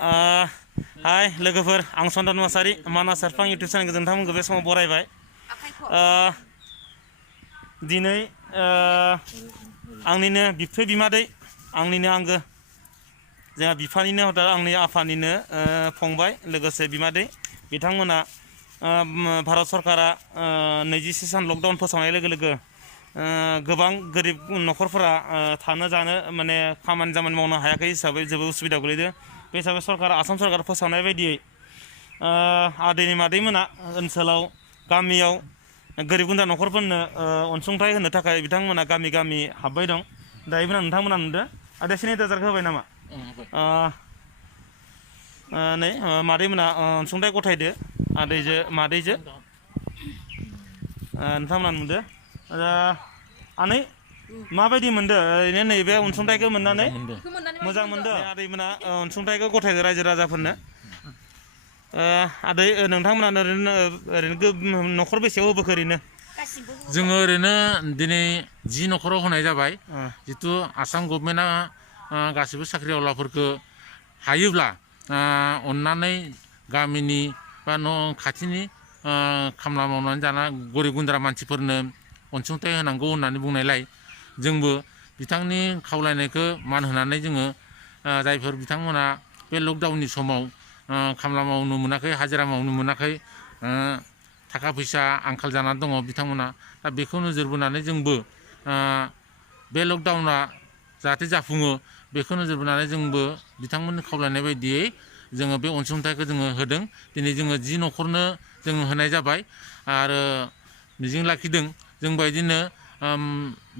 हाय लोगोफोर आं सन्दन मासारि मानास सारफां इउटुब चेनेलखौ नोंथांमोनखौ बे समाव बरायबाय दिनै आंनिनो बिबथै बिमादै आंनिनो आंगो जोंहा बिफानिनो आंनि आफानिनो फंबाय लोगोसे बिमादै बिथांमोना भारत सरकारा 21 सान लकडाउन फोसावनाय लोगो लोगो गोबां गोरिब न'खरफोरा थानो जानो माने खामानि दामानि मावनो हायाखै हिसाबै जोबोद उसुबिदा गोलैदों बे हिसाबै सरकारा आसाम सरकारा फोसावनाय बायदियै आदैनि मादैमोना ओनसोलाव गामियाव गोरिब गुन्द्रा न'खरफोरनो अनसुंथाइ होनो थाखाय बिथांमोना गामि गामि हाबबाय दं दायोबो नोंथांमोना नुदों आदा सेनिटाइजारखौ होबाय नामा नै मादैमोना अनसुंथाइ गथायदो आदैजो मादैजो नोंथांमोना नुदो आनै माबायदि मोनदो ओरैनो नैबे अनसुंथाइखौ मोननानै मोजां मोनदो आदैमोना अनसुंथाइखौ गथायदो रायजो राजाफोरनो आदै नोंथांमोना ओरैनो न'खर बेसेयाव होबोखो ओरैनो जोङो ओरैनो दिनै 10 न'खराव होनाय जाबाय जितु आसाम गभर्नमेन्टआ गासिबो साख्रि आवलाफोरखौ हायोब्ला अननानै गामिनि बा न' खाथिनि खामला मावनानै जाना गरिब गुन्द्रा मानसिफोरनो अनसुंथाइ होनांगौ होननानै बुंनायलाय जोंबो बिथांनि खावलायनायखौ मान होनानै जोङो जायफोर बिथांमोना बे लकडाउननि समाव खामला मावनो मोनाखै हाजिरा मावनो मोनाखै थाखा फैसा आंखाल जानानै दङ बिथांमोना दा बेखौ नोजोर बोनानै जोंबो बे लकडाउना जाहाथे जाफुङो बेखौ नोजोर बोनानै जोंबो बिथांमोननि खावलायनाय बायदियै जोङो बे अनसुंथाइखौ जोङो होदों दिनै जोङो 10 न'खरनो जोङो होनाय जाबाय आरो मिजिं लाखिदों जों बायदिनो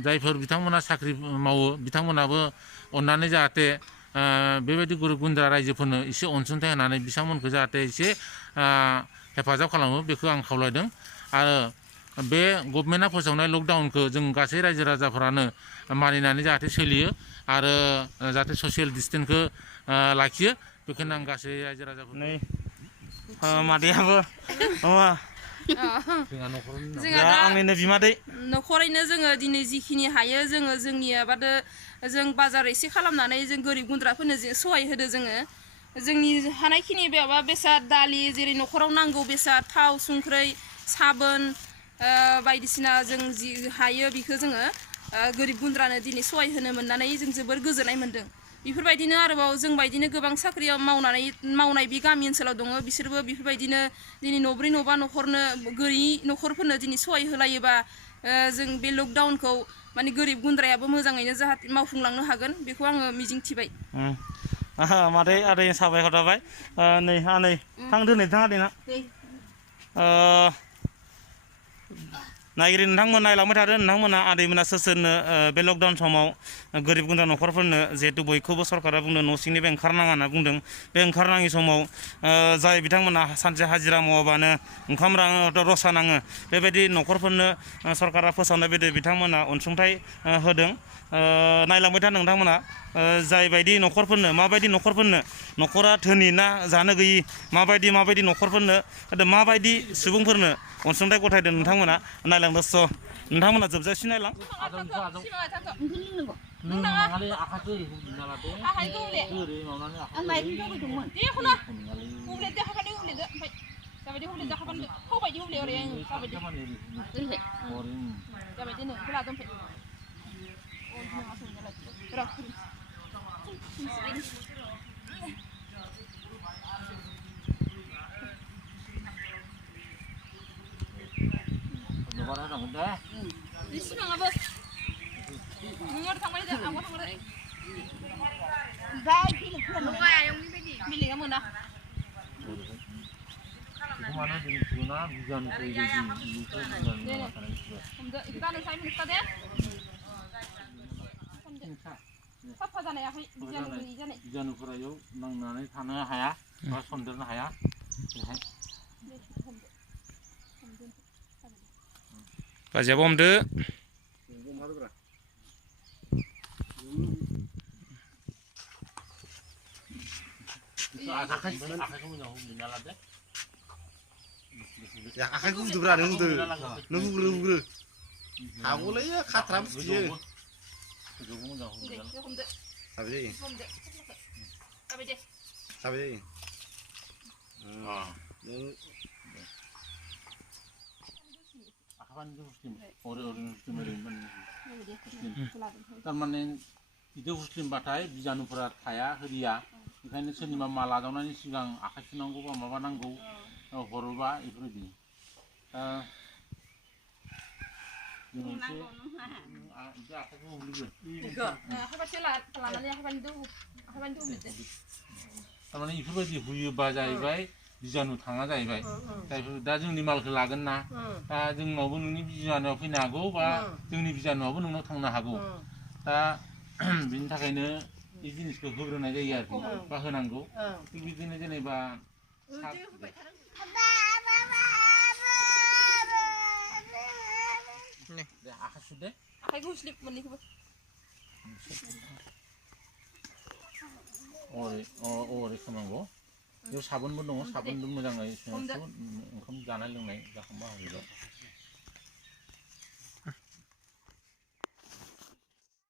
जायफोर बिथांमोना साख्रि मावो बिथांमोनाबो अननानै जाहाथे बेबायदि गरिब गुन्द्रा रायजोफोरनो एसे अनसुंथाइ होनानै बिथांमोनखौ जाहाथे एसे हेफाजाब खालामो बेखौ आं खावलायदों आरो बे गभर्नमेन्टआ फोसावनाय लकडाउनखौ जों गासै रायजो राजाफोरानो मानिनानै जाहाथे सोलियो आरो जाहाथे ससियेल डिस्टेन्सखौ लाखियो बेखौनो आं गासै रायजो राजाफोरनो मादैयाबो जोंहा आंनिनो बिमादै न'खरैनो जोङो दिनै जिखिनि हायो जोङो जोंनि आबादो जों बाजार एसे खालामनानै जों गोरिब गुन्द्राफोरनो सहाय होदो जोङो जोंनि हानायखिनि माबा बेसाद दालि जेरै न'खराव नांगौ बेसाद थाव संख्रै साबोन बायदिसिना जों जि हायो बेखौ जोङो गोरिब गुन्द्रानो दिनै सहाय होनो मोननानै जों जोबोर गोजोननाय मोन्दों बेफोरबायदिनो आरोबाव जों बायदिनो गोबां साख्रियाव मावनाय बे गामि ओनसोलाव दङ बिसोरबो बेफोरबायदिनो दिनै न'ब्रै न'बा न'खरनो गैयि न'खरफोरनो दिनै सहाय होलायोबा जों बे लकडाउनखौ माने गोरिब गुन्द्रायाबो मोजाङैनो जाहाथे मावफुंलांनो हागोन बेखौ आङो मिजिंथिबाय मादै आदै साबायखर थाबाय नै आनै थांदो नै थाङा आदैना नायगिरि नोंथांमोन नायलांबाय थादो नोंथांमोना आदैमोना सोरनो बे लकडाउन समाव गोरिब गुन्द्रा न'खरफोरनो जिहेतु बयखौबो सरकारा बुंदों न' सिंनिफ्राय ओंखारनाङा होनना बुंदों बे ओंखारनाङि समाव जाय बिथांमोना सानसे हाजिरा मावाबानो ओंखाम रसा नाङो बेबायदि न'खरफोरनो सरकारा फोसावनाय बायदि बिथांमोना अनसुंथाइ होदों नायलांबाय था नोंथांमोना जाय बायदि न'खरफोरनो माबायदि न'खरफोरनो न'खरा धोनि ना जानो गैयि माबायदि न'खरफोरनो माबायदि सुबुंफोरनो अनसुंथाइ गथायदों नोंथांमोना नायलांदो स' नोंथांमोना जोबजासिम नायलां सिगाङाबो नोङो थांबाय दे आंबो थांबाय बिलेगा मोना साफा जानायाखै बिजानुफोरा बेयाव नांनानै थानो हाया बा सन्देरनो हाया बेहाय बाजियाबो हमदो आखाइखौ हुदोब्रा नों हुदो नों हुग्रो हागौलै खाथ्रा बुस्थुयो हमदो जाबाय आखाबानिजों हुस्लिम ओरै हुस्लिम ओरैमोन थारमाने बिदि हुस्लिमबाथाय बिजानुफोरा थाया होरिया बेखायनो सोरनिबा माल आजावनायनि सिगां आखाइ सुनांगौ बा माबा नांगौ हरोबा बेफोरबायदि जों एसे आखाइखौ हमग्रोगोन थारमाने बेफोरबायदि हुयोबा जाहैबाय बिजानु थाङा जाहैबाय दा जोंनि मालखौ लागोन ना दा जोंनावबो नोंनि बिजानुआ फैनो हागौ बा जोंनि बिजानुआबो नोंनाव थांनो हागौ दा बिनि थाखायनो बे जिनिसखौ होग्रोनाय जायो आरोखि बा होनांगौ थिग बिदिनो जेनेबा आखाइ सुदे आखाइखौ हुस्लिब मोननैखौबो ओरै खालामनांगौ बेयाव साबोनबो दङ साबोनबो मोजाङै ओंखाम जानाय लोंनाय जाखांबा होयोबा